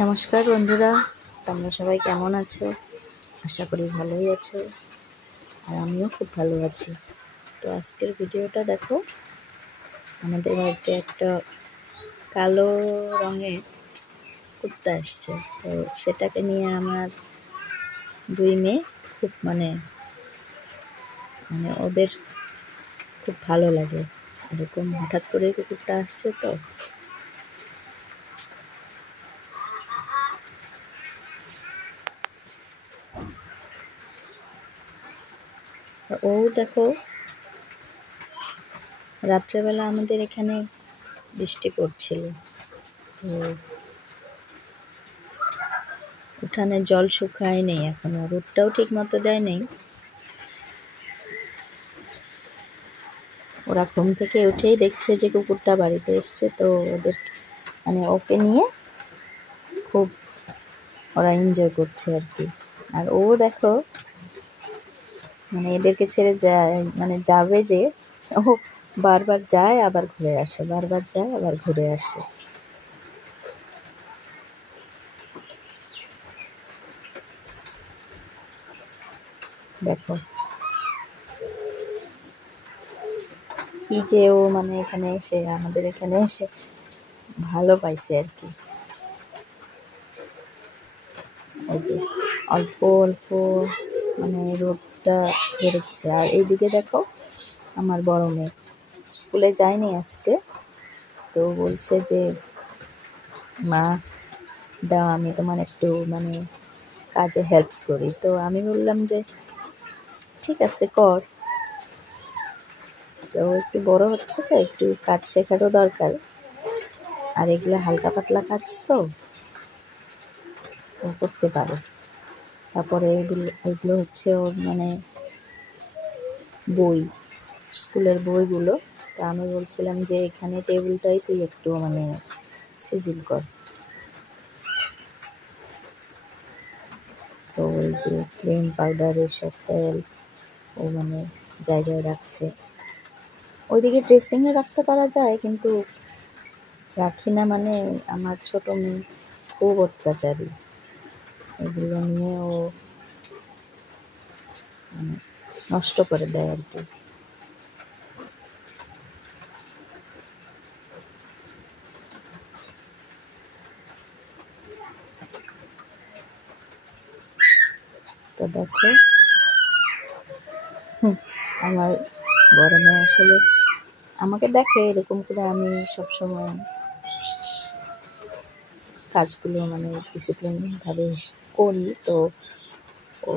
নমস্কার বন্ধুরা, তোমরা সবাই কেমন আছো? আশা করি ভালোই আছো। আর আমিও খুব ভালো আছি। তো আজকের ভিডিওটা দেখো, আমাদের বাড়িতে একটা কালো রঙের কুত্তা এসছে। তো সেটাকে নিয়ে আমার দুই মেয়ে খুব মানে ওদের খুব ভালো লাগে। এরকম হঠাৎ করে কুকুরটা আসছে। তো ও দেখো, রাত্রেবেলা আমাদের এখানে বৃষ্টি পড়ছিল। তো উঠানে জল শুকায় নেই এখনো, রোদটাও ঠিক মতো দেয় নেই। ওরা ঘুম থেকে উঠেই দেখছে যে কুকুরটা বাড়িতে এসছে। তো ওদের ওকে নিয়ে খুব ওরা এনজয় করছে আর কি। আর ও দেখো, এদেরকে ছেড়ে যায়, যাবে যে ও বারবার যায় আবার ঘুরে আসে, বারবার যায় আবার ঘুরে আসে। দেখো কি যে ও এখানে এসে, আমাদের এখানে এসে ভালো পাইছে আর কি। ওই যে অল্প অল্প রোদটা বেরোচ্ছে। আর এইদিকে দেখো, আমার বড় মেয়ে স্কুলে যায়নি আজকে। তো বলছে যে মা দাও, আমি তোমার একটু কাজে হেল্প করি। তো আমি বললাম যে ঠিক আছে, কর। তো একটু বড় হচ্ছে, তো একটু কাজ শেখারও দরকার। আর এগুলো হালকা পাতলা কাজ, তো ও করতে পারে। তারপরে এগুলো হচ্ছে ওর বই, স্কুলের বইগুলো। তা আমি বলছিলাম যে এখানে টেবিলটাই তুই একটু সিজিল কর। তো ওই যে ক্রিম পাউডার, এসব তেল ও জায়গায় রাখছে। ওইদিকে ড্রেসিংয়ে রাখতে পারা যায়, কিন্তু রাখি না। আমার ছোট মেয়ে খুব অত্যাচারী, এগুলো নিয়ে ও নষ্ট করে দেয় আর কি। তো দেখো, আমার বড় মেয়ে আসলে আমাকে দেখে এরকম করে, আমি সবসময় কাজগুলো ডিসিপ্লিনভাবে করি। তো ও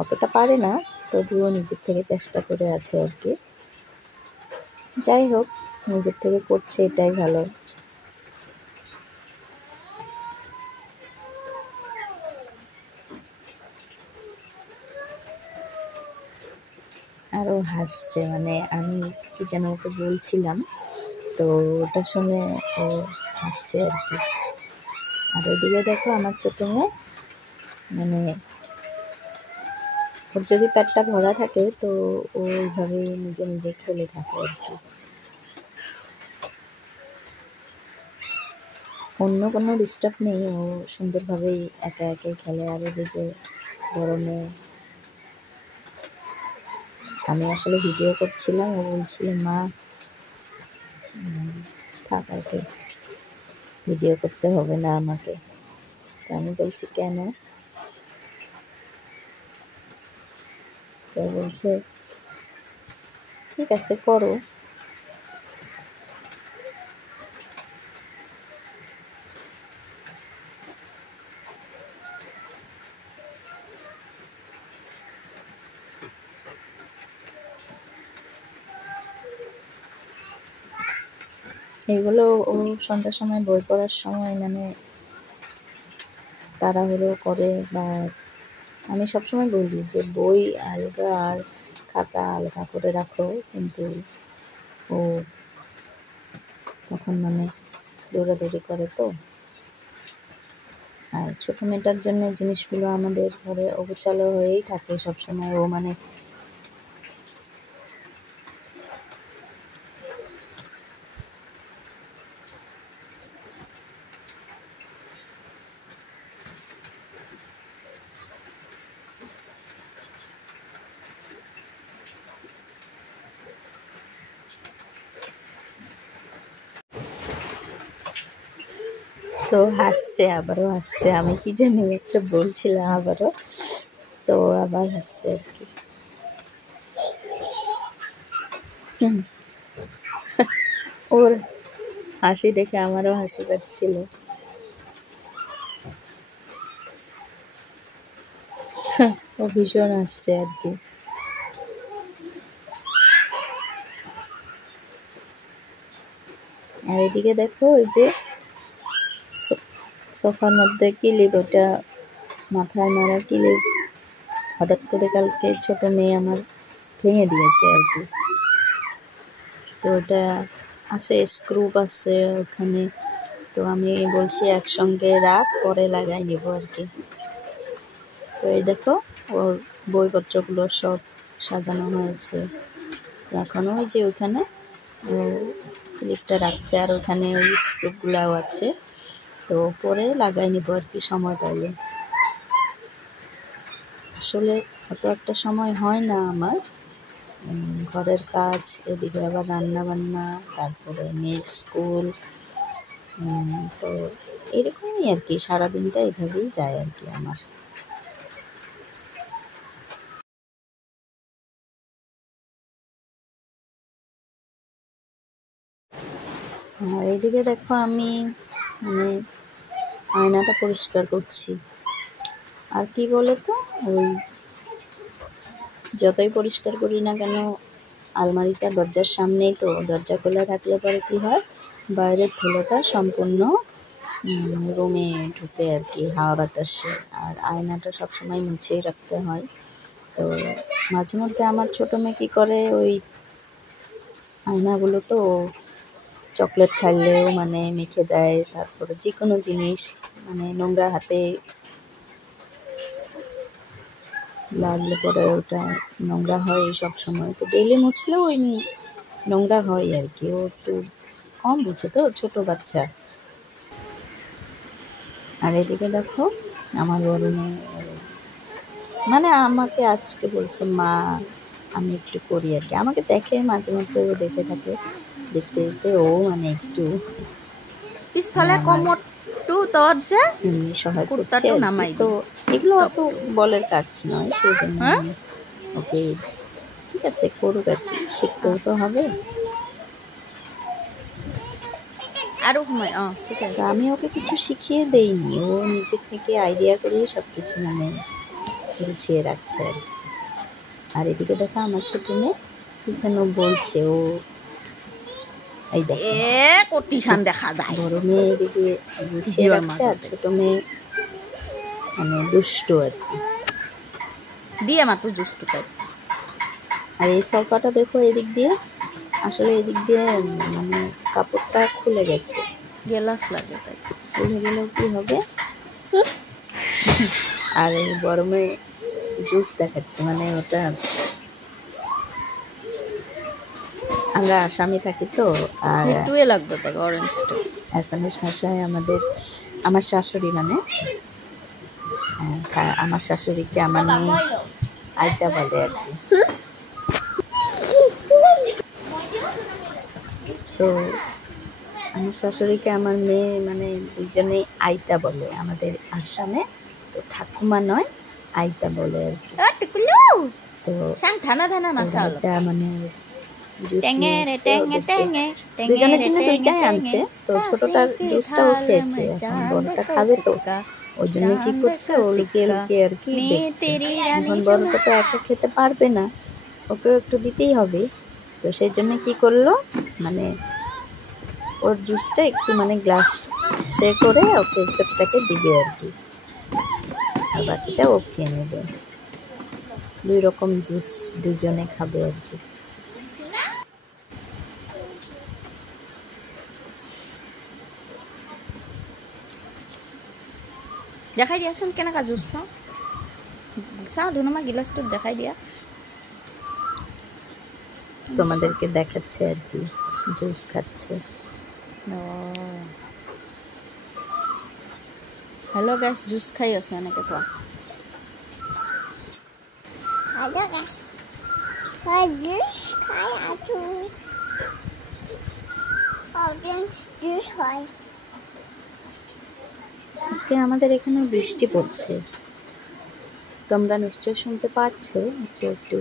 অতটা পারে না, তবুও নিজের থেকে চেষ্টা করে আছে আর কি। যাই হোক, নিজের থেকে করছে, এটাই ভালো। আর ও হাসছে, আমি কি যেন ওকে বলছিলাম, তো ওটা শুনে ও হাসছে আর কি। আর ওদিকে দেখো, আমার ছোট মেয়ে ওর যদি পেটটা ভরা থাকে, তো ও ওইভাবে নিজে নিজে খেলে থাকে আর কি। অন্য কোনো ডিস্টার্ব নেই, ও সুন্দরভাবেই একা একাই খেলে। আর ওদিকে বড় মেয়ে, আমি আসলে ভিডিও করছিলাম, ও বলছিল মা থাক, আর কি ভিডিও করতে হবে না আমাকে। তো আমি বলছি কেন? তো বলছে ঠিক আছে, করো। এইগুলো ও সন্ধ্যার সময় বই পড়ার সময় তাড়াহুড়ো করে। বা আমি সবসময় বলি যে বই আলগা আর খাতা আলগা করে রাখো, কিন্তু ও তখন দৌড়াদৌড়ি করে। তো আর ছোটো মেয়েটার জন্য জিনিসগুলো আমাদের ঘরে অগোছালো হয়েই থাকে সবসময়। ও তো হাসছে, আবারও হাসছে। আমি কি জানি একটা বলছিলাম আবারও, তো আবার হাসছে আর কি। ওর হাসি দেখে আমারও হাসি পাচ্ছিল। ও ভীষণ হাসছে আর কি। আর এদিকে দেখো, ওই যে সোফার মধ্যে ক্লিপ, ওটা মাথায় মারা ক্লিপ হঠাৎ করে কালকে ছোট মেয়ে আমার ভেঙে দিয়েছে আর কি। তো ওটা আছে, স্ক্রুপ আছে ওখানে। তো আমি বলছি একসঙ্গে রাখ, পরে লাগাই নেবো আর কি। তো এই দেখো, ওর বইপত্রগুলো সব সাজানো হয়েছে। এখন ওই যে ওইখানে ও ক্লিপটা রাখছে, আর ওখানে ওই স্ক্রুপগুলাও আছে। তো পরে লাগাই নিব আর কি, সময় পাইলে। আসলে অত একটা সময় হয় না আমার, ঘরের কাজ, এদিকে আবার রান্না বান্না, তারপরে মেয়ের স্কুল। তো এরকমই আর কি, সারাদিনটা এভাবেই যায় আর কি আমার। আর এদিকে দেখো, আমি মানে আয়নাটা পরিষ্কার করছি। আর কি বলো তো, ওই যতই পরিষ্কার করি না কেন, আলমারিটা দরজার সামনেই, তো দরজা খোলা থাকলে পরে কী হয়, বাইরের ধুলোটা সম্পূর্ণ রুমে ঢুকে আর কি, হাওয়া বাতাসে। আর আয়নাটা সবসময় মুছেই রাখতে হয়। তো মাঝে মধ্যে আমার ছোটো মেয়ে কী করে, ওই আয়নাগুলো তো চকলেট খাইলেও মানে মেখে দেয়, তারপরে যে কোনো জিনিস মানে নোংরা হাতে লাগলে পরে ওটা নোংরা হয় সব সময়। তো ডেইলি মুছলেও ওই নোংরা হয় আর কি। ও একটু কম বুঝে তো, ছোট বাচ্চা। আর এদিকে দেখো, আমার বড় মেয়ে মানে আমাকে আজকে বলছে, মা আমি একটু করি আর কি। আমাকে দেখে মাঝে মধ্যে, ও দেখে থাকে, দেখতে দেখতে ও মানে একটু পিছফালে কমরটু দরজা এমনি সহায় করছে কুর্তাটু আর কি। নামাই তো এগুলো অত বলের কাজ নয়, সেই জন্য আমি ওকে ঠিক আছে করুক আর কি, শিখতেও তো হবে। আরো ঘুমাই ঠিক আছে। তো আমি ওকে কিছু শিখিয়ে দেইনি, ও নিজে থেকে আইডিয়া করেই সব কিছু মানে গুছিয়ে রাখছে আর কি। আর এদিকে দেখো, আমার ছোট মেয়ে কি যেন বলছে, ও এই দেখো কোটিখান দেখা যায়। বড় মেয়ে এদিকে গুছিয়ে রাখছে, আর ছোট মেয়ে মানে দুষ্ট আর কি, দিয়ে মাত্র দুষ্টু টাইপ। আর এই সোফাটা দেখো, এদিক দিয়ে আসলে এদিক দিয়ে মানে কাপড়টা খুলে গেছে, গেলাস লাগে তাই। খুলে গেলেও কি হবে। আর এই বড় মেয়ে জুস দেখাচ্ছে, মানে ওটা আমরা আসামি থাকি তো, আর একটুই লাগবে তাই অরেঞ্জটা। আসামিস ভাষায় আমার শাশুড়ি মানে আমার শাশুড়িকে আমার মেয়ে আইতা বলে আর কি। তো আমার শাশুড়িকে আমার মেয়ে মানে দুজনেই আইতা বলে আমাদের আসামে। তো ঠাকুমা নয়, আইতা বলে আর কি। তো আইতা মানে জুস নিয়ে এসছে ওদেরকে, দুজনের জন্য দুইটাই আনছে। তো ছোটটার জুসটাও খেয়েছে, এখন বড়টা খাবে তো, ওই জন্য কি করছে, ও লুকিয়ে লুকিয়ে আর কি দেখছে। এখন বড়টা তো একা খেতে পারবে না, ওকেও একটু দিতেই হবে। তো সেই জন্য কি করলো, মানে ওর জুসটা একটু মানে গ্লাসে করে ওকে ছোটটাকে দিবে আর কি, আর বাকিটা ও খেয়ে নেবে। 2 রকম জুস দুজনে খাবে আর কি। দেখাই দিয়াচোন কেনেকা জুচ চাওঁ, চাওঁ ধুনুমা গিলাচটো দেখাই দিয়া। তোমাদেরকে দেখাচ্ছে আর কি, জুস খাচ্ছে। হ্যালো গাইস, জুস খাই আছো এনেকে কোৱা। হ্যালো গাইস, মই জুস খাই আছো। অরেঞ্জ জুস হয়। আজকে আমাদের এখানে বৃষ্টি পড়ছে, তোমরা নিশ্চয় শুনতে পাচ্ছ একটু একটু।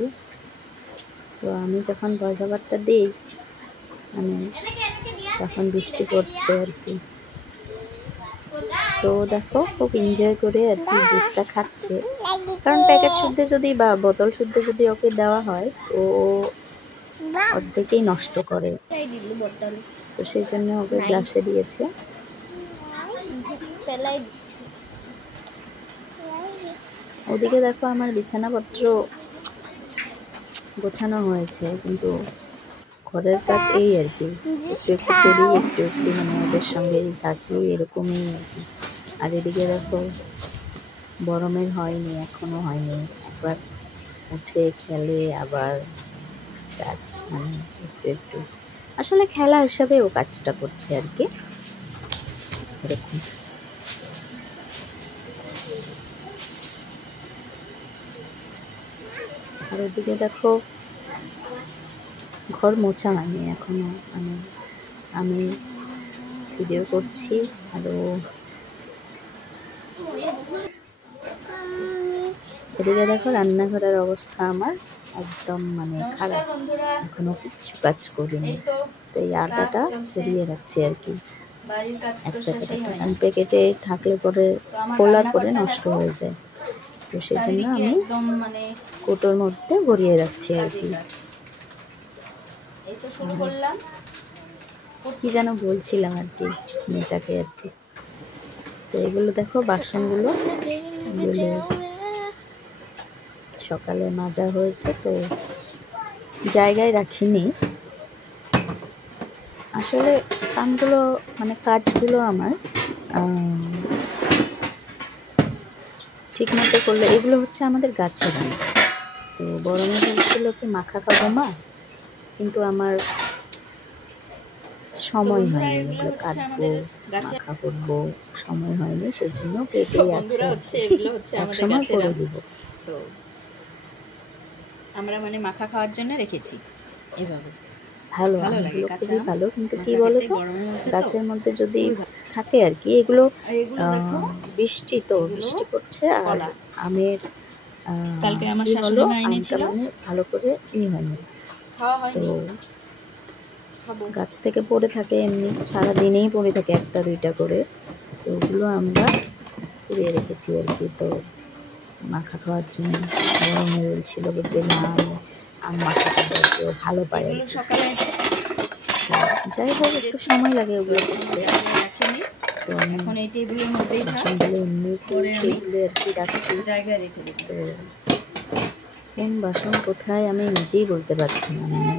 তো আমি যখন ভয়েস ওভারটা দিই মানে তখন বৃষ্টি পড়ছে আর কি। তো দেখো খুব এনজয় করে আর কি জুসটা খাচ্ছে, কারণ প্যাকেট শুদ্ধে যদি বা বোতল শুদ্ধে যদি ওকে দেওয়া হয় তো ও অর্ধেকেই নষ্ট করে, তো সেই জন্য ওকে গ্লাসে দিয়েছে। ওদিকে দেখো আমার বিছানাপত্র গোছানো হয়েছে, কিন্তু ঘরের কাজ এই আর কি, একটু একটু করি, একটু একটু মানে ওদের সঙ্গেই থাকি এরকমই আর কি। আর এদিকে দেখো গরমের হয়নি, এখনো হয়নি, একবার উঠে খেলে আবার কাজ, মানে একটু একটু আসলে খেলা হিসাবে ও কাজটা করছে আর কি এরকম। আর ওদিকে দেখো ঘর মোছা হয়নি এখনো, মানে আমি ভিডিও করছি। আরও এদিকে দেখো রান্নাঘরের অবস্থা আমার একদম মানে খারাপ, এখনো কিচ্ছু কাজ করিনি। তো এই আটাটা ছড়িয়ে রাখছি আর কি এক প্যাকেটে, কারণ প্যাকেটে থাকলে পরে খোলার পরে নষ্ট হয়ে যায়, তো সেই জন্য আমি কোটোর মধ্যে ভরিয়ে রাখছি আর কি। কি যেন বলছিলাম আর কি মেয়েটাকে আর কি। তো এগুলো দেখো বাসনগুলো, এগুলো সকালে মাজা হয়েছে, তো জায়গায় রাখিনি। আসলে কামগুলো মানে কাজগুলো আমার ঠিক মতো করলে, এগুলো হচ্ছে আমাদের গাছের আম। তো বড় মেয়ে বলছিল কি মাখা খাবো মা, কিন্তু আমার সময় হয়নি, এগুলো কাটবো মাখা করবো, সময় হয়নি, সেই জন্য কেটেই আছে, এক সময় করে দিব। তো আমরা মানে মাখা খাওয়ার জন্য রেখেছি এভাবে। ভালো আমগুলো খুবই ভালো, কিন্তু কি বলতো গাছের মধ্যে যদি থাকে আর কি, এগুলো বৃষ্টি তো বৃষ্টি পড়ছে আর আমের কালকে আমার কি হলো, শাশুড়ি মা আমটা এনেছিল, মানে ভালো করে হয়নি, খাওয়া হয়নি, তো গাছ থেকে পড়ে থাকে, এমনি সারাদিনেই পড়ে থাকে একটা দুইটা করে, তো ওগুলো আমরা কুড়িয়ে রেখেছি আর কি। তো মাখা খাওয়ার জন্য গরমে বলছিল যে না আমি আম মাখা খাবো, কেউ ভালো পায় আর কি। যাই হোক একটু সময় লাগে ওগুলো করতে, তো আমি এই টেবিলের মধ্যেই বাসনগুলো এমনি টেবিলে আর কি রাখছি। জায়গায় রেখে দিই। তো কোন বাসন কোথায় আমি নিজেই বলতে পারছি না, মানে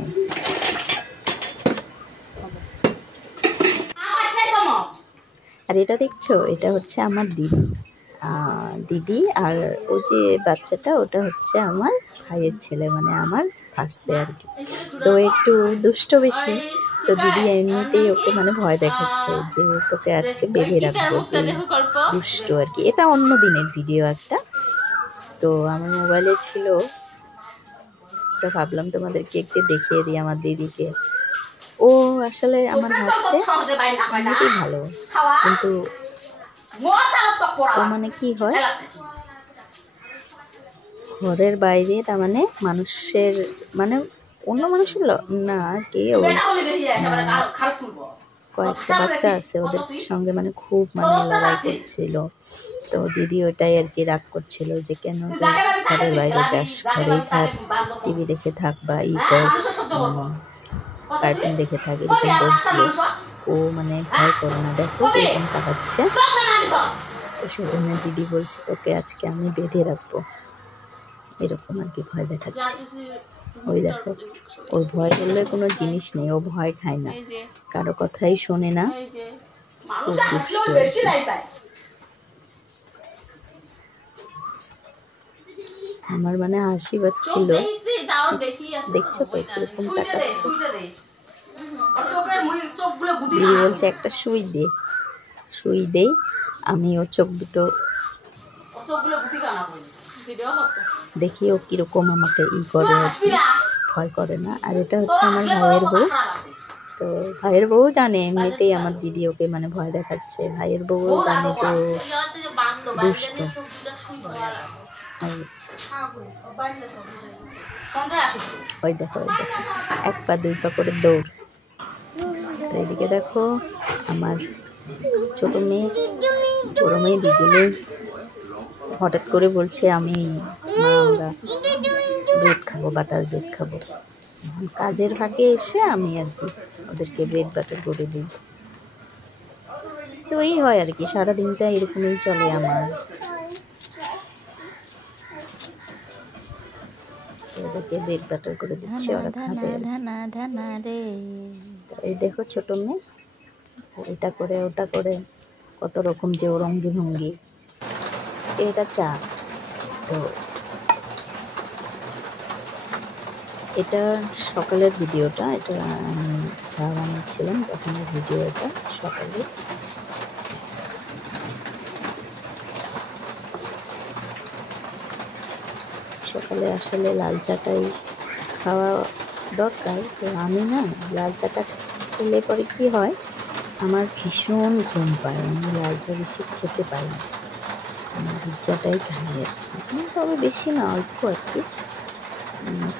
আর এটা দেখছো, এটা হচ্ছে আমার দিদি আর ওই যে বাচ্চাটা ওটা হচ্ছে আমার ভাইয়ের ছেলে, মানে আমার ভাসতে আর কি। তো একটু দুষ্ট বেশি, তো দিদি এমনিতেই ওকে মানে ভয় দেখাচ্ছে যে তোকে আজকে বেঁধে রাখবো, দুষ্ট আর কি। এটা অন্য দিনের ভিডিও একটা, তো আমার মোবাইলে ছিল, তো ভাবলাম তোমাদেরকে একটু দেখিয়ে দিই আমার দিদিকে। ও আসলে আমার ভাসতে এমনিতেই ভালো, কিন্তু ও মানে কি হয় ঘরের বাইরে, তার মানে মানুষের মানে অন্য মানুষের না আর কি, ওই কয়েকটা বাচ্চা আছে ওদের সঙ্গে মানে খুব মানে লড়াই করছিল। তো দিদি ওটাই আর কি রাগ করছিল যে কেন ঘরের বাইরে যাস, ঘরেই থাক, টিভি দেখে থাক বা কর, কার্টুন দেখে থাক, এরকম বলছিল। ও মানে ভয় করে না, দেখো এরকম তাকাচ্ছে। তো সেজন্য দিদি বলছে তোকে আজকে আমি বেঁধে রাখবো, এরকম আর কি ভয় দেখাচ্ছে। ওই দেখো ওর ভয় বললে কোনো জিনিস নেই, ও ভয় খায় না, কারো কথাই শোনে না, খুব দুষ্ট আর কি। আমার মানে হাসি পাচ্ছিল, দেখছো তো কিরকম তাকাচ্ছে। দিদি বলছে একটা সুই দেই, আমি ওর চোখ দুটো দেখি ও কিরকম আমাকে করে আর কি, ভয় করে না। আর এটা হচ্ছে আমার ভাইয়ের বউ, তো ভাইয়ের বউ জানে এমনিতেই আমার দিদি ওকে মানে ভয় দেখাচ্ছে, ভাইয়ের বউ জানে যে ও দুষ্ট। ওই দেখো ওই দেখো, 1 পা 2 পা করে দৌড়। আর এদিকে দেখো আমার ছোট মেয়ে বড় মেয়ে দুজনেই হঠাৎ করে বলছে আমি আমরা ব্রেড খাবো, বাটার ব্রেড খাবো। কাজের ফাঁকে এসে আমি আর কি ওদেরকে ব্রেড বাটার করে দিই। তো এই হয় আর কি, সারাদিনটা এরকমই চলে আমার। ওদেরকে ব্রেড বাটার করে দিচ্ছে, ওরা খাবে। তো এই দেখো ছোট মেয়ে এটা করে ওটা করে কত রকম যে ওর অঙ্গি ভঙ্গি। এটা চা। তো এটা সকালের ভিডিওটা, এটা আমি চা বানিয়েছিলাম তখনের ভিডিও, এটা সকালে। সকালে আসলে লাল চাটাই খাওয়া দরকার। তো আমি না লাল চাটা খেলে পরে কী হয়, আমার ভীষণ ঘুম পায়, আমি লাল চা বেশি খেতে পারি না, আমি দুধ চাটাই খাই আর কি। তবে বেশি না, অল্প আর কি।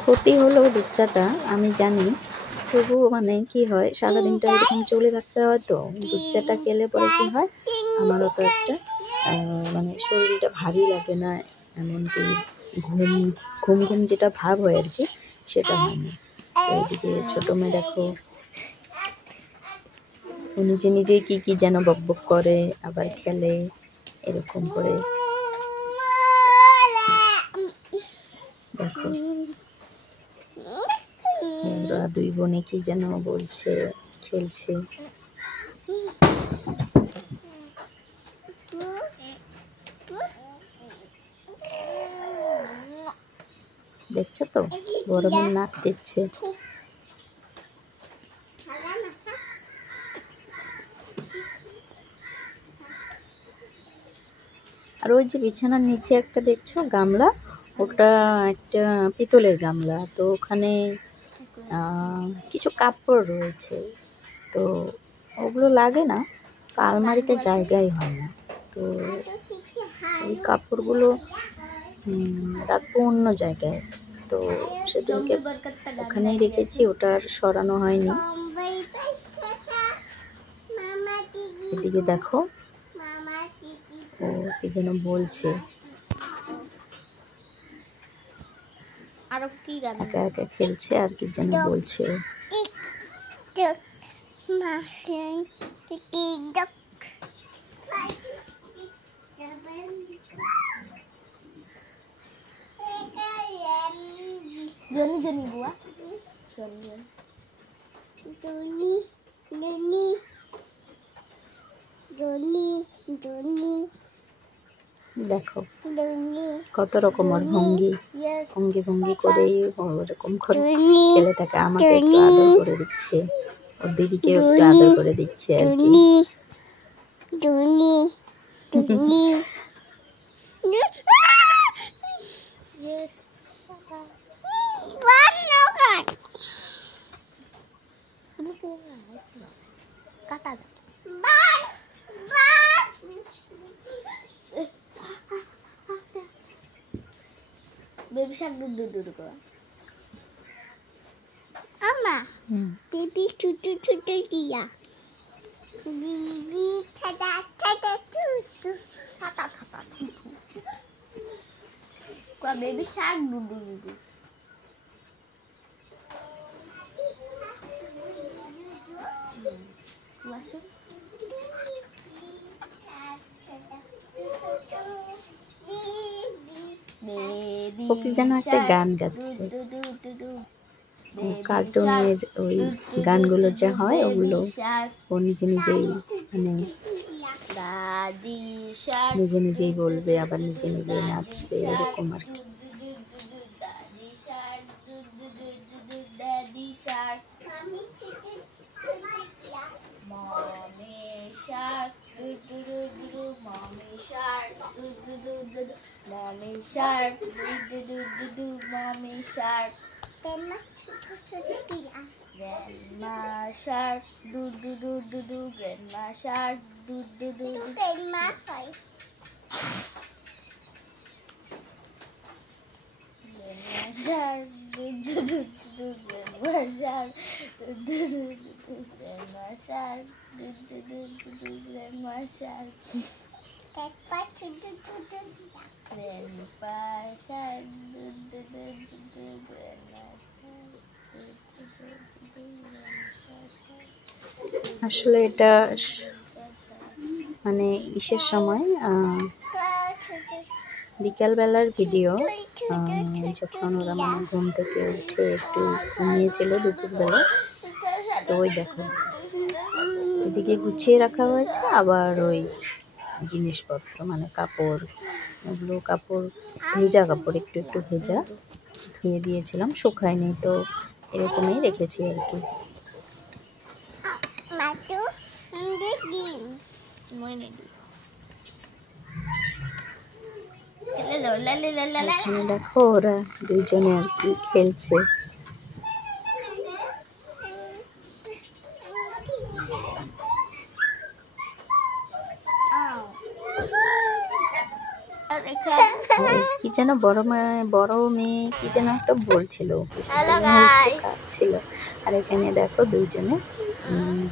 ক্ষতি হলেও দুধ চাটা আমি জানি, তবুও মানে কী হয় সারাদিনটা এরকম চলে থাকতে হয়। তো দুধ চাটা খেলে পরে কী হয়, আমার অত একটা মানে শরীরটা ভারী লাগে না, এমনকি ঘুম ঘুম ঘুম যেটা ভাব হয় আর কি সেটা হয় না। তো এদিকে ছোটো মেয়ে দেখো ও নিজে নিজেই কী কী যেন বক বক করে, আবার খেলে এরকম করে। দেখো ওরা দুই বোনে কি যেন বলছে, খেলছে। দেখছো তো গরমের নাক টিপছে। আর ওই যে বিছানার নিচে একটা দেখছো গামলা, ওটা একটা পিতলের গামলা। তো ওখানে কিছু কাপড় রয়েছে, তো ওগুলো লাগে না, তো আলমারিতে জায়গাই হয় না। তো ওই কাপড়গুলো রাখবো অন্য জায়গায়। তো সেদিনকে ওখানেই রেখেছি, ওটা আর সরানো হয়নি। এদিকে দেখো ও কি যেন বলছে, আরো কি গান একা একা খেলছে আর কি যেন বলছে। জনি জনি বুয়া Johnny Johnny Doni, Doni, Doni, দেখো Doni, কত রকমের ভঙ্গি, yes, ভঙ্গি ভঙ্গি করেই ওরকম করে Doni, খেলে থাকে। আমাকে একটু আদর করে দিচ্ছে, ওর দিদিকেও একটু আদর করে দিচ্ছে আর কি। Doni, Doni, yes কাটা যা বেবি শাক দুধ দুধ দুধ করে Mama, baby tutu dia. Baby tada tutu. থাতা থাতা কোয়া বেবি শাক দুধ দুধ দুধ ওয়াসু বেবি ও কি যেন একটা গান গাচ্ছে, কার্টুনের ওই গানগুলো যা হয় ওগুলো ও নিজে নিজেই মানে দাদি শাক নিজে নিজেই বলবে, আবার নিজে নিজেই নাচবে, এরকম আর কি। দাদি শাক দাদি শাক mommy shark mommy shark mommy shark mommy shark Grandma shark, do do do do do. Grandma shark, do do do do. Grandma five. Grandma shark, do do do do. Grandma shark, do do do do. Grandma shark, do do do do. Grandma shark. Grandpa to do. Grandpa shark, do do do do. Grandma shark, do do do do. আসলে এটা মানে ইসের সময় বিকালবেলার video, যখন ওরা মানে ঘুম থেকে উঠে একটু ঘুমিয়েছিল দুপুরবেলা। তো ওই দেখো এদিকে গুছিয়ে রাখা হয়েছে, আবার ওই জিনিসপত্র মানে কাপড়, এগুলো কাপড় ভেজা কাপড়, একটু একটু ভেজা ধুয়ে দিয়েছিলাম, শুকায়নি, তো এরকমই রেখেছি আর কি। Matu, ini din. Semuanya dulu. Lalalala. এখানে দেখো ওরা দুইজনে আর কি খেলছে। কি যেন বড় মেয়ে কি যেন একটা বলছিল, কাজ ছিল। আর এখানে দেখো দুইজনে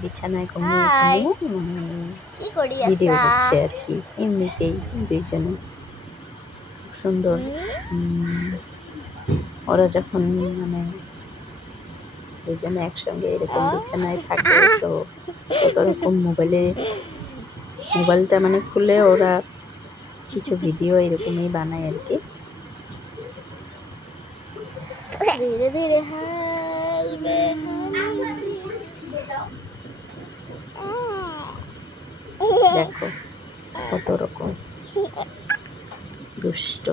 বিছানায় ঘুমিয়ে ঘুমিয়ে মানে ভিডিও করছে আর কি, এমনিতেই দুইজনে। খুব সুন্দর। ওরা যখন মানে দুজনে একসঙ্গে এরকম বিছানায় থাকে, তো কত রকম মোবাইলটা মানে খুলে ওরা কিছু ভিডিও এরকমই বানায় আর কি। ধীরে ধীরে হালবে দেখো কত রকম দুষ্ট।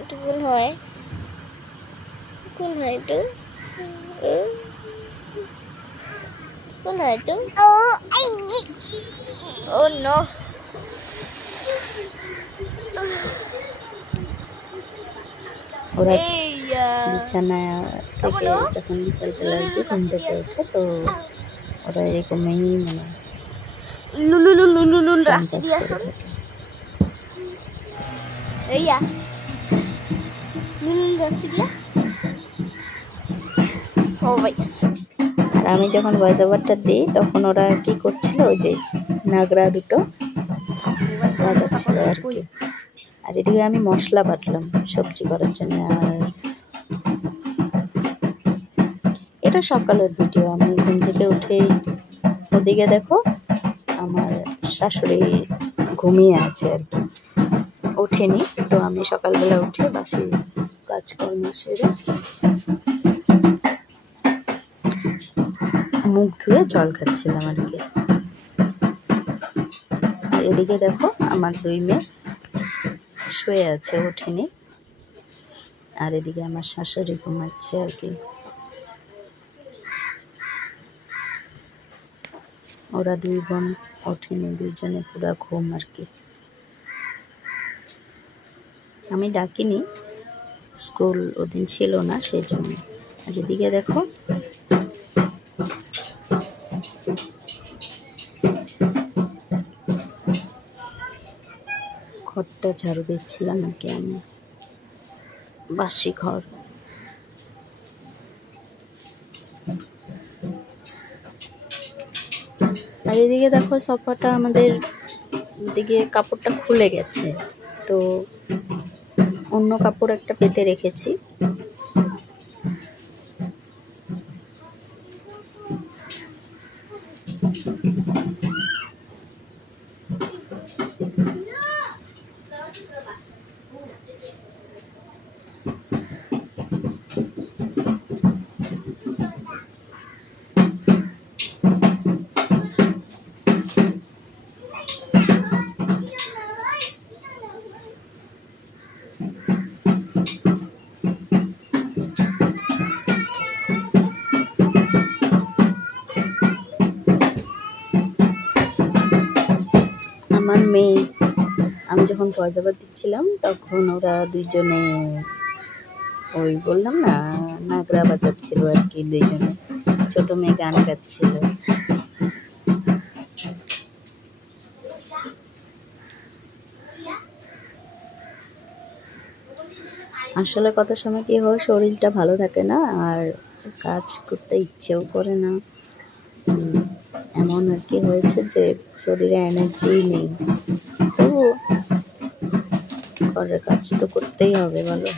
itu pun হয় itu pun itu Oh, ini. oh no ওরা iya বিছানা থেকে যখন বিকালবেলা ঘুম থেকে ওঠে, তো ওরা এরকমই মানে lulu time rasi pass dia করে sun থাকে। iya lulu rasi dia সবাই আর আমি যখন ভয়েস ওভারটা দিই তখন ওরা কি করছিল, ওই যে নাগরা দুটো বাজাচ্ছিল আর কি। আর এদিকে আমি মশলা বাটলাম সবজি করার জন্য। আর এটা সকালের ভিডিও, আমি ঘুম থেকে উঠেই ওদিকে দেখো আমার শাশুড়ি ঘুমিয়ে আছে আর কি, ওঠেনি। তো আমি সকালবেলা উঠে বাসি কাজকর্ম সেরে মুখ ধুয়ে জল খাচ্ছিলাম আর কি। আর এদিকে দেখো আমার দুই মেয়ে শুয়ে আছে, ওঠেনি। আর এদিকে আমার শাশুড়ি ঘুমাচ্ছে আর কি। ওরা দুই বোন ওঠেনি, দুইজনে পুরো ঘুম আর কি। আমি ডাকিনি, স্কুল ওদিন ছিল না সেই জন্য। আর এদিকে দেখো ঘরটা ঝাড়ু দিচ্ছিলাম আর কি, আমি বাসি ঘর। আর এদিকে দেখো সোফাটা আমাদের দিকে কাপড়টা খুলে গেছে, তো অন্য কাপড় একটা পেতে রেখেছি। আমি যখন ফয়জাবাদ দিচ্ছিলাম তখন ওরা দুইজনে ওই বললাম না নাগরা বাজাচ্ছিল আর কি, দুইজনে। ছোট মেয়ে গান গাচ্ছিল। আসলে কথার সময় কি হয়, শরীরটা ভালো থাকে না আর কাজ করতে ইচ্ছেও করে না। এমন আর কি হয়েছে যে শরীরে এনার্জি নেই, তবু ঘরের কাজ তো করতেই হবে বলো।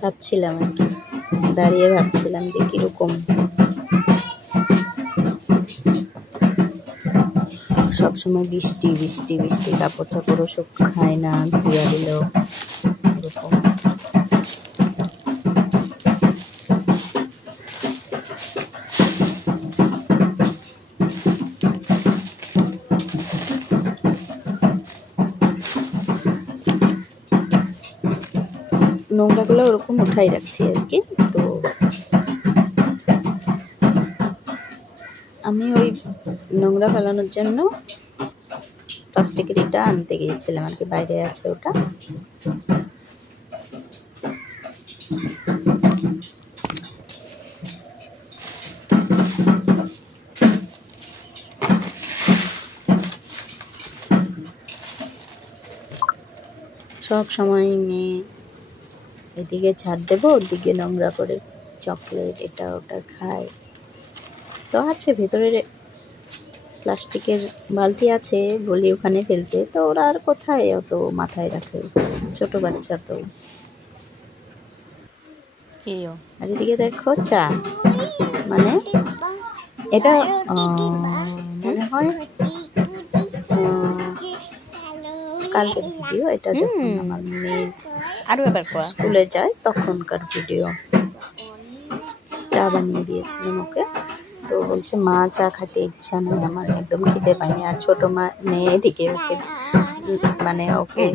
ভাবছিলাম আর কি, দাঁড়িয়ে ভাবছিলাম যে কিরকম সবসময় বৃষ্টি বৃষ্টি বৃষ্টি, কাপড় চাপড়ও সব খায় না, ধুয়া দিলেও এরকম। নোংরাগুলো ওরকম উঠাই রাখছি আর কি। তো আমি ওই নোংরা ফেলানোর জন্য প্লাস্টিকের এটা আনতে গিয়েছিলাম আর কি, বাইরে আছে ওটা। সব সময় মেয়ে এদিকে ঝাড় দেবো, ওদিকে নোংরা করে চকলেট এটা ওটা খায়। তো আছে ভেতরে প্লাস্টিকের বালতি আছে, বলি ওখানে ফেলতে, তো ওরা আর কোথায় অত মাথায় রাখে, ছোট বাচ্চা তো। আর এদিকে দেখো চা, মানে এটা মনে হয় কালকের ভিডিও, এটা যখন আমার মেয়ে স্কুলে যায় তখনকার ভিডিও। চা বানিয়ে দিয়েছিলাম ওকে, তো বলছে মা চা খেতে ইচ্ছা নেই আমার, একদম খিদে পাইনি। আর ছোটো মেয়ে এদিকে ওকে মানে ওকে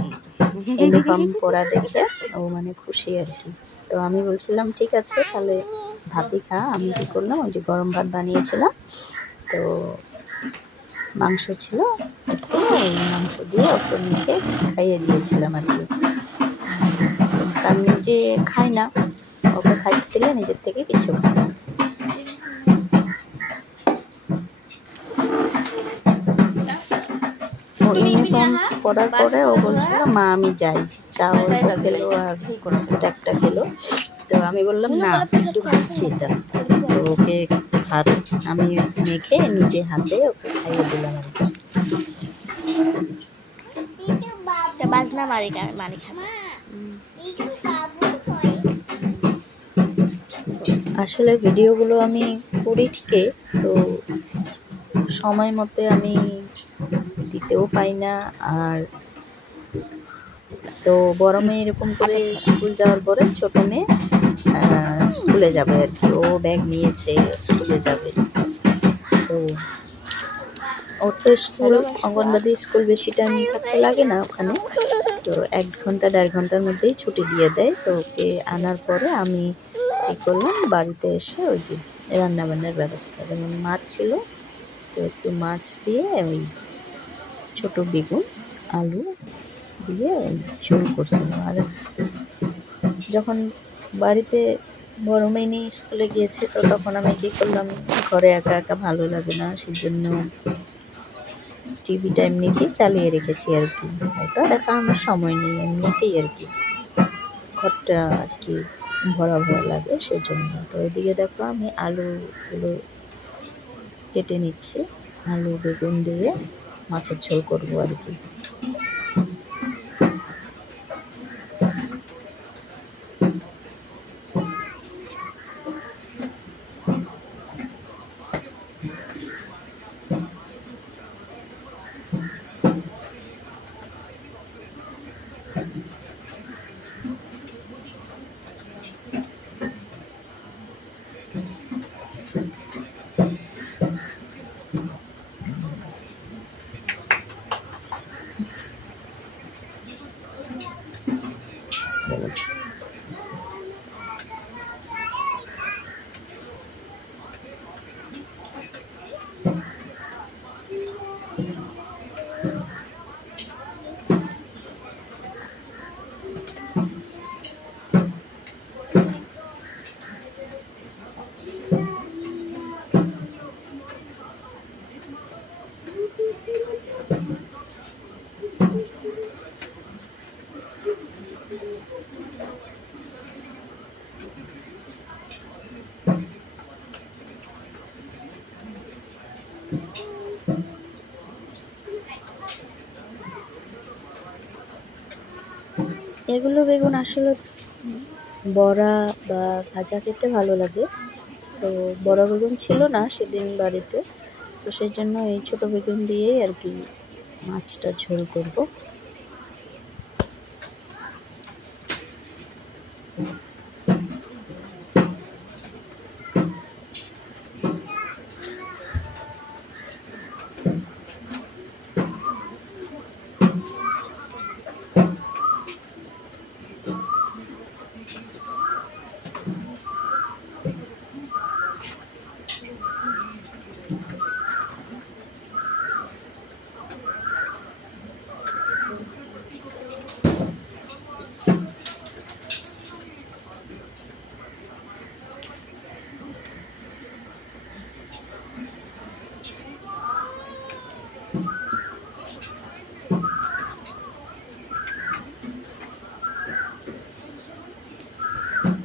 ইউনিফর্ম পরা দেখে ও মানে খুশি আর কি। তো আমি বলছিলাম ঠিক আছে তাহলে ভাতই খা। আমি কী করলাম, ওই যে গরম ভাত বানিয়েছিলাম, তো মাংস ছিল একটু, ওই মাংস দিয়ে ওকে মেখে খাইয়ে দিয়েছিলাম আর কি। কারণ নিজে খায় না, ওকে খাইতে দিলে নিজের থেকে কিছু খায় না। ও ইউনিফর্ম পরার পরে ও বলছিল মা আমি যাই, চা অল্প খেলো আর বিস্কুট একটা খেলো। তো আমি বললাম না একটু ভাত খেয়ে যা। তো ওকে ভাত আমি মেখে নিজে হাতে ওকে খাইয়ে দিলাম আর কি। বাজনা মারি মারি খাবে। আসলে ভিডিওগুলো আমি করি ঠিকই, তো সময় মতে আমি দিতেও পাই না। আর তো বড় মেয়ে এরকম করে স্কুল যাওয়ার পরে ছোটো মেয়ে স্কুলে যাবে আর কি, ও ব্যাগ নিয়েছে স্কুলে যাবে। তো ওর তো স্কুল অঙ্গনবাড়ি স্কুল বেশি টাইম থাকতে লাগে না ওখানে, তো 1 ঘন্টা 1.5 ঘন্টার মধ্যেই ছুটি দিয়ে দেয়। তো ওকে আনার পরে আমি কী করলাম, বাড়িতে এসে ওই যে রান্নাবান্নার ব্যবস্থা, যেমন মাছ ছিল তো একটু মাছ দিয়ে ওই ছোটো বেগুন আলু দিয়ে ঝোল করছিলাম। আর যখন বাড়িতে বড় মেয়ে নিয়ে স্কুলে গিয়েছে, তো তখন আমি কী করলাম, ঘরে একা একা ভালো লাগে না, সেই জন্য টিভিটা এমনিতেই চালিয়ে রেখেছি আর কি। ওটা দেখা আমার সময় নেই এমনিতেই আর কি, ঘরটা আর কি ভরা ভরা লাগে সেই জন্য। তো এদিকে দেখো আমি আলুগুলো কেটে নিচ্ছি, আলু বেগুন দিয়ে মাছের ঝোল করবো আর কি। এগুলো বেগুন আসলে বড়া বা ভাজা খেতে ভালো লাগে। তো বড় বেগুন ছিল না সেদিন বাড়িতে, তো সেই জন্য এই ছোট বেগুন দিয়েই আর কি মাছটা ঝোল করব।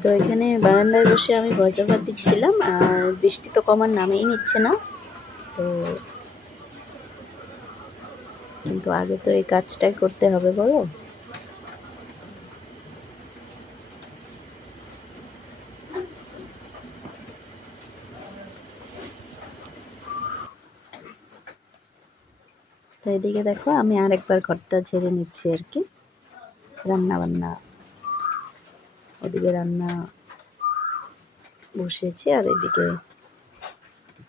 তো এখানে বারান্দায় বসে আমি ভজা ভাত দিচ্ছিলাম, আর বৃষ্টি তো কমার নামেই নিচ্ছে না। তো কিন্তু আগে তো এই কাজটাই করতে হবে, বলো। তো এদিকে দেখো আমি আরেকবার ঘরটা ঝেড়ে নিচ্ছি আর কি। রান্না বান্না, ওদিকে রান্না বসেছি, আর এদিকে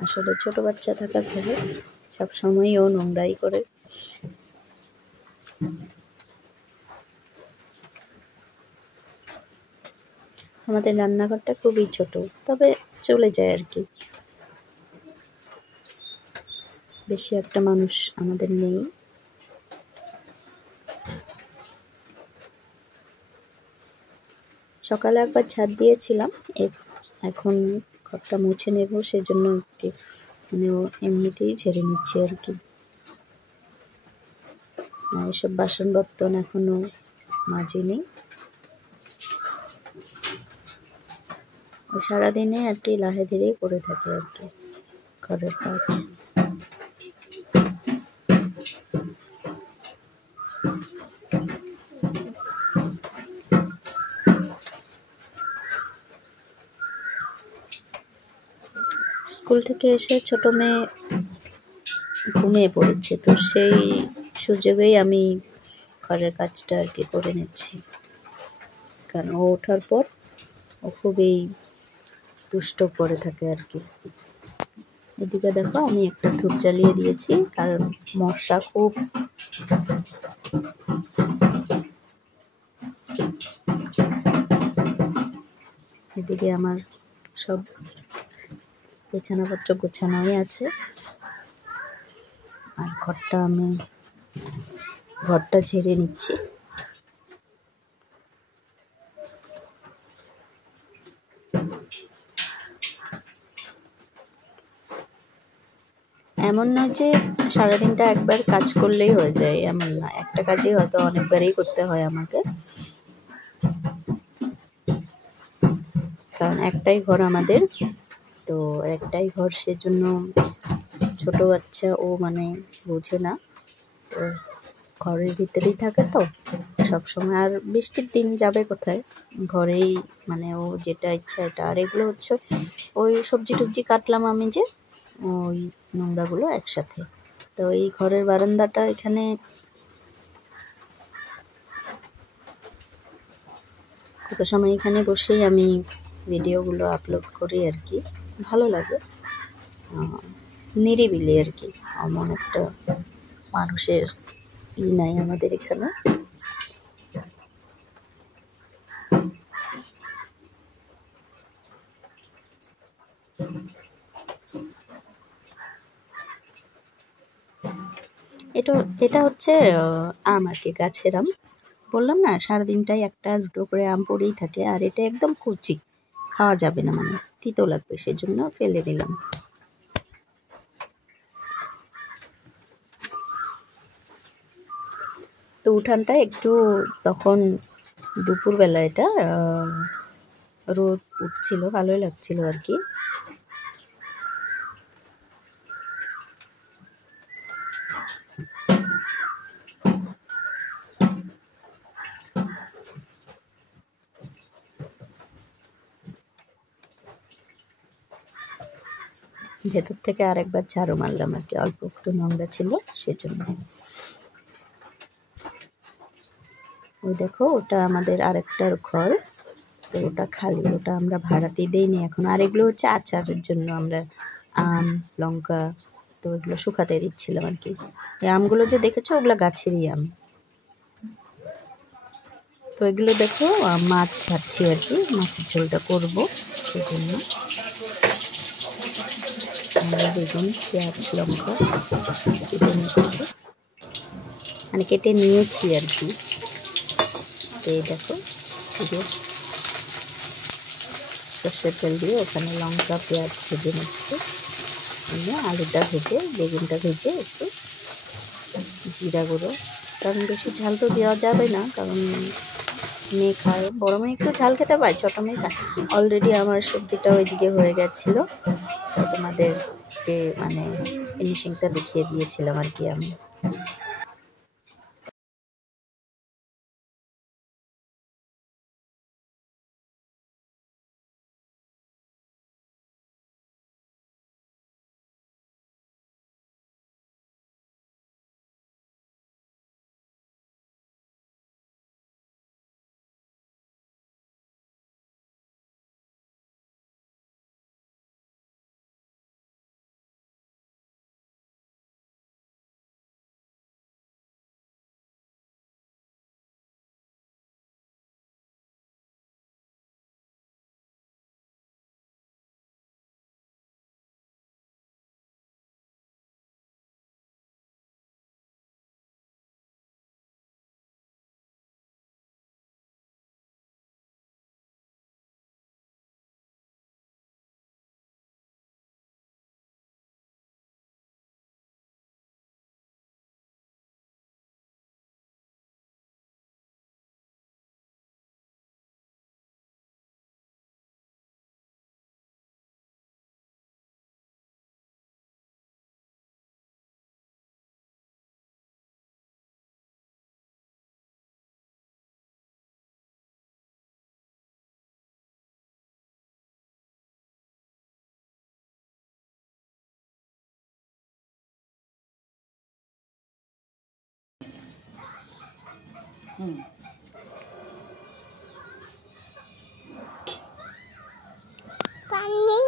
আসলে ছোট বাচ্চা থাকার ঘরে সবসময়ই ও নোংরাই করে। আমাদের রান্নাঘরটা খুবই ছোট, তবে চলে যায় আর কি। বেশি একটা মানুষ আমাদের নেই। সকালে একবার ঝাঁট দিয়েছিলাম, এখন ঘরটা মুছে নেব, সেজন্য একটু মানে এমনিতেই ঝেড়ে নিচ্ছি আর কি। এসব বাসন বর্তন এখনো মাজিনি। সারাদিনে আর কি লাহে ধীরেই করে থাকে আর কি ঘরের কাজ। স্কুল থেকে এসে ছোট মেয়ে ঘুমিয়ে পড়েছে, তো সেই সুযোগেই আমি ঘরের কাজটা আর কি করে নিচ্ছি, কারণ ও ওঠার পর ও খুবই দুষ্ট করে থাকে আর কি। এদিকে দেখো আমি একটা ধূপ জ্বালিয়ে দিয়েছি, কারণ মশা খুব। এদিকে আমার সব বিছানাপত্র গোছানোই আছে, আর ঘরটা ঝেড়ে নিচ্ছি। এমন নয় যে সারাদিনটা একবার কাজ করলেই হয়ে যায়, এমন না, একটা কাজই হয়তো অনেকবারই করতে হয় আমাকে, কারণ একটাই ঘর আমাদের। তো একটাই ঘর, সেজন্য ছোট বাচ্চা ও মানে বোঝে না, তো ঘরের ভিতরেই থাকে তো সবসময়। আর বৃষ্টির দিন যাবে কোথায়, ঘরেই মানে ও যেটা ইচ্ছা এটা। আর এগুলো হচ্ছে ওই সবজি টবজি কাটলাম আমি, যে ওই নোংরাগুলো একসাথে। তো এই ঘরের বারান্দাটা এখানে কত সময় এখানে বসেই আমি ভিডিওগুলো আপলোড করি আর কি, ভালো লাগে। নিরিবিলি আর কি, এমন একটা মানুষের নাই আমাদের এখানে। এটা হচ্ছে আম আর কি, গাছের আম। বললাম না সারাদিনটাই একটা দুটো করে আম পড়েই থাকে, আর এটা একদম কচি, খাওয়া যাবে না, মানে তিতো লাগবে, সেজন্য ফেলে দিলাম। তো উঠানটা একটু তখন দুপুরবেলা, এটা রোদ উঠছিল, ভালোই লাগছিল আর কি। ভেতর থেকে আরেকবার ঝাড়ু মারলাম আর কি, অল্প একটু নোংরা ছিল সেজন্য। ওই দেখো ওটা আমাদের আরেকটার ঘর, তো ওটা খালি, ওটা আমরা ভাড়াতে দিইনি এখন। আর এগুলো হচ্ছে আচারের জন্য, আমরা আম লঙ্কা তো এগুলো শুকাতে দিচ্ছিলাম আর কি। এই আমগুলো যে দেখেছো ওগুলো গাছেরই আম। তো এগুলো দেখো মাছ ভাজছি আর কি, মাছের ঝোলটা করবো সেজন্য। বেগুন পেঁয়াজ লঙ্কা কেটে নিচ্ছি, মানে কেটে নিয়েছি আর কি। তো এই দেখো সর্ষের তেল দিয়ে ওখানে লঙ্কা পেঁয়াজ ভেজে নিচ্ছি, আলুটা ভেজে বেগুনটা ভেজে একটু জিরা গুঁড়ো, কারণ বেশি ঝাল তো দেওয়া যাবে না, কারণ মেয়ে খায়, বড়ো মেয়ে একটু ঝাল খেতে পারে, ছোটো মেয়ে খায়। অলরেডি আমার সবজিটা ওইদিকে হয়ে গেছিলো, তো তোমাদেরকে মানে ফিনিশিংটা দেখিয়ে দিয়েছিলাম আর কি আমি। পানি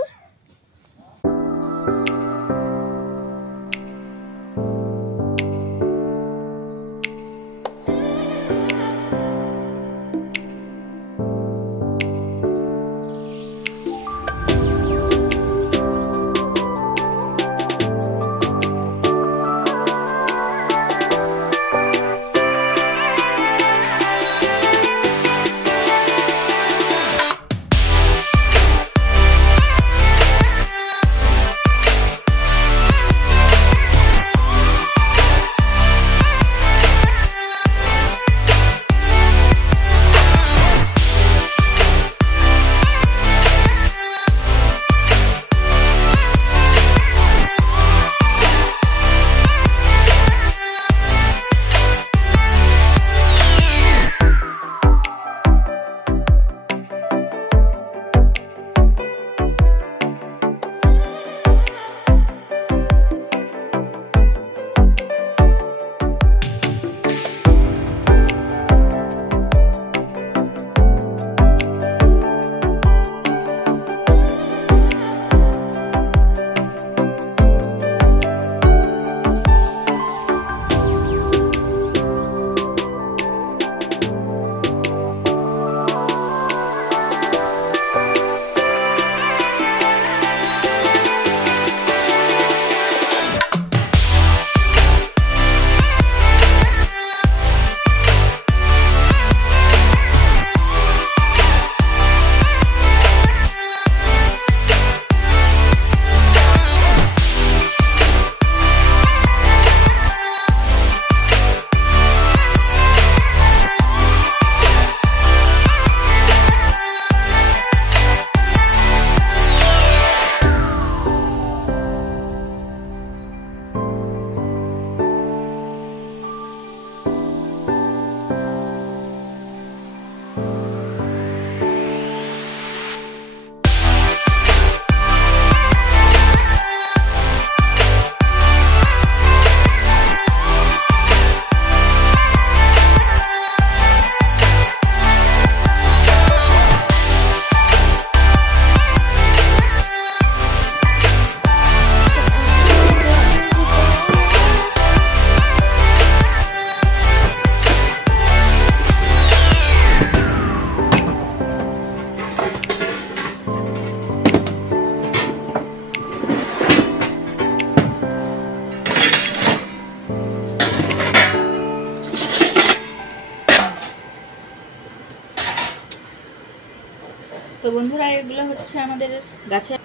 তো বন্ধুরা এগুলো হচ্ছে আমাদের গাছের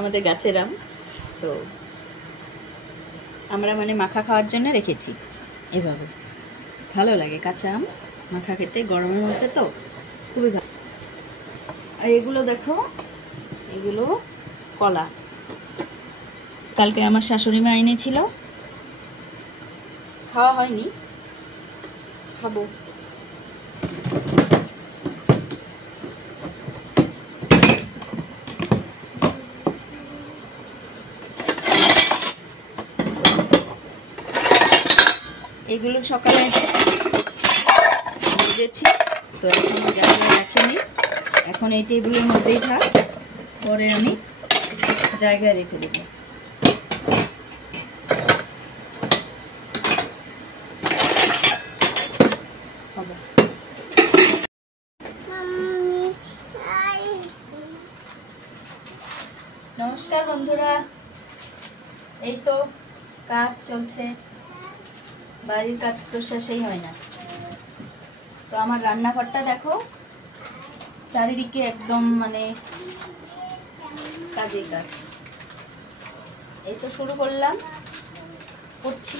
আমাদের গাছের আম। তো আমরা মানে মাখা খাওয়ার জন্য রেখেছি এভাবে। ভালো লাগে কাঁচা আম মাখা খেতে গরমের মধ্যে, তো খুবই ভালো। আর এগুলো দেখো, এগুলো কলা, কালকে আমার শাশুড়ি মা এনেছিল, খাওয়া হয়নি, খাবো। এগুলো সকালে ভেজেছি, তো এখন গ্যাসে রাখিনি, এখন এই টেবিলের মধ্যেই থাক, পরে আমি জায়গায় রেখে দেবো। নমস্কার বন্ধুরা, এই তো কাজ চলছে, বাড়ির কাজ তো শেষই হয় না। তো আমার রান্নাঘরটা দেখো, চারিদিকে একদম মানে কাজের কাজ। এই তো শুরু করছি।